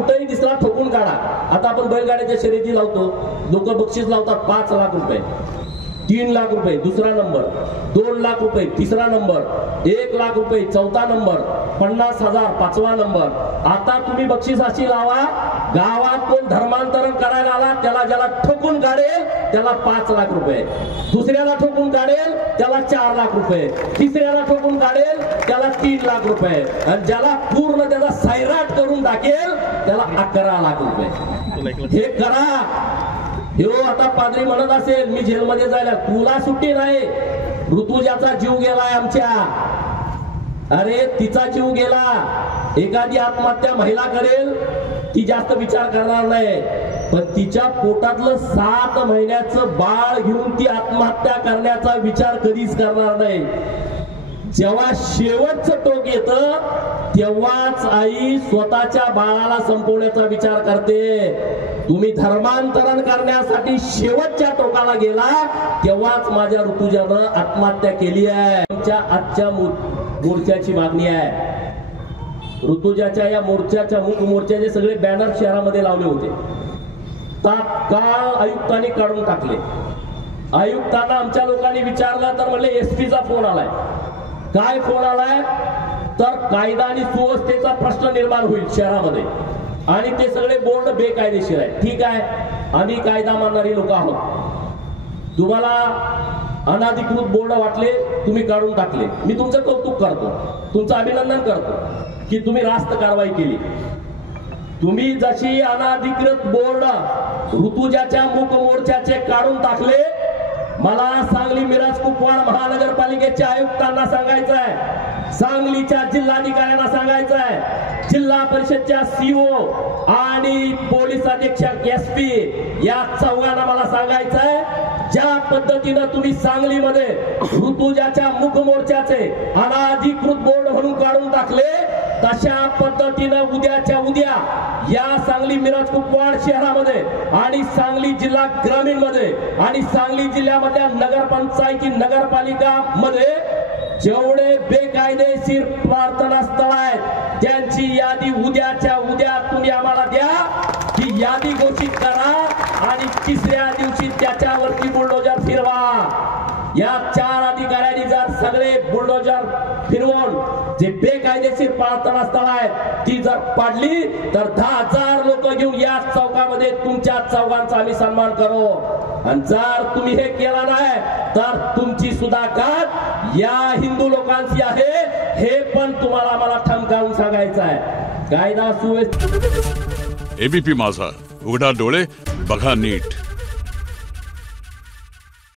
कुठेही दिसला ठोकून काढा। आता आपण बैलगाड्याच्या शर्यती लावतो, लोक बक्षीस लावतात 5 लाख रुपये, 3 लाख रुपये दुसरा नंबर, 2 लाख रुपये तिसरा नंबर, 1 लाख रुपये चौथा नंबर, 50,000 पाचवा नंबर। आता तुम्ही बक्षीस अशी लावा, गावात कोण धर्मांतरण करायला आला त्याला ज्याला ठोकून काढेल त्याला 5 लाख रुपये, दुसऱ्याला ठोकून काढेल त्याला 4 लाख रुपये, तिसऱ्याला ठोकून काढेल त्याला 3 लाख रुपये, आणि ज्याला पूर्ण त्याचा सैराट करून टाकेल त्याला 11 लाख रुपये। हे करा। हो आता पादरी म्हणत असेल मी जेलमध्ये जायला, तुला सुट्टी नाही, ऋतुजाचा जीव गेलाय आमच्या। अरे तिचा जीव गेला, एखादी आत्महत्या महिला करेल ती जास्त विचार करणार नाही, पण तिच्या पोटातलं 7 महिन्याचं बाळ घेऊन ती आत्महत्या करण्याचा विचार कधीच करणार नाही। जेव्हा शेवटचं टोक येतं तेव्हाच आई स्वतःच्या बाळाला संपवण्याचा विचार करते। तुम्ही धर्मांतरण करण्यासाठी शेवटच्या टोकाला गेला तेव्हाच माझ्या ऋतुजानं आत्महत्या केली आहे। आमच्या आजच्या मोर्चाची मागणी आहे, ऋतुजाच्या या मोर्चाच्या मुख मोर्चाचे सगळे बॅनर शहरामध्ये लावले होते, तात्काळ आयुक्तांनी काढून टाकले। आयुक्तांना आमच्या लोकांनी विचारलं तर म्हणले एसपीचा फोन आलाय। काय फोन आलाय तर कायदा आणि सुव्यवस्थेचा प्रश्न निर्माण होईल शहरामध्ये आणि ते सगळे बोर्ड बेकायदेशीर आहे। ठीक आहे, आम्ही कायदा मानणारी लोक आहोत, तुम्हाला अनाधिकृत बोर्ड वाटले तुम्ही काढून टाकले, मी तुमचं कौतुक करतो, तुमचं अभिनंदन करतो की तुम्ही रास्त कारवाई केली। तुम्ही जशी अनाधिकृत बोर्ड ऋतुजाच्या मुख मोर्चाचे काढून टाकले, मला सांगली मिरज कुपवाड महानगरपालिकेच्या आयुक्तांना सांगायचं आहे, सांगलीच्या जिल्हाधिकाऱ्यांना सांगायचं आहे, जिल्हा परिषदच्या सीओ आणि पोलीस अधीक्षक एसपी या चौघांना मला सांगायचं आहे, ज्या पद्धतीनं तुम्ही सांगलीमध्ये ऋतुजाच्या मुख मोर्चाचे अनाधिकृत बोर्ड म्हणून काढून टाकले, तशा पद्धतीनं उद्याच्या उद्या या सांगली मिरज कुपवाड शहरामध्ये आणि सांगली जिल्हा ग्रामीण मध्ये आणि सांगली जिल्ह्यामधल्या नगरपंचायती नगरपालिका मध्ये जेवढे बेकायदेशीर प्रार्थना स्थळ आहेत त्यांची यादी उद्याच्या उद्या तुम्ही आम्हाला द्या, ती यादी घोषित करा आणि तिसऱ्या दिवशी त्याच्यावरती बुलडोजर फिरवा। या 4 अधिकाऱ्यांनी जर सगळे बुलडोजर फिरवून जे बेकायदेशीर प्रार्थना स्थळ आहेत ती जर पाडली तर 10,000 लोक घेऊन या चौकामध्ये तुमच्या चौघांचा आम्ही सन्मान करू, आणि जर तुम्ही हे केलं नाही तर तुमची सुद्धा गाठ या हिंदू लोकांची आहे, हे पण तुम्हाला मला ठणकावून सांगायचं आहे। कायदा सुव्यवस्था। एबीपी माझा, उघडा डोळे बघा नीट।